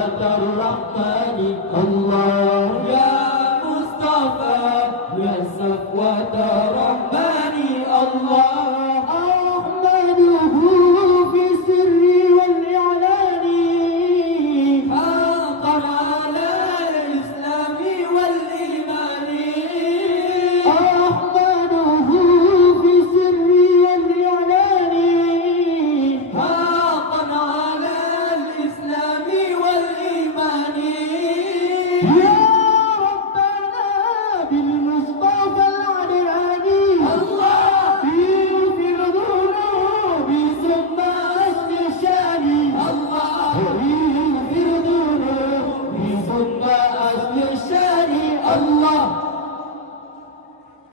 صفوة الرحمن الله يا مصطفى يا صفوة الرحمن الله أحمده في السر والإعلان حقا على الإسلام والإيمان أحمده في السر والإعلان حقا على الإسلام والإيمان يا ربنا بالمصطفى العدناني الله يغفر ذنوبي ثم أسل شاني الله يغفر ذنوبي ثم أسل شاني الله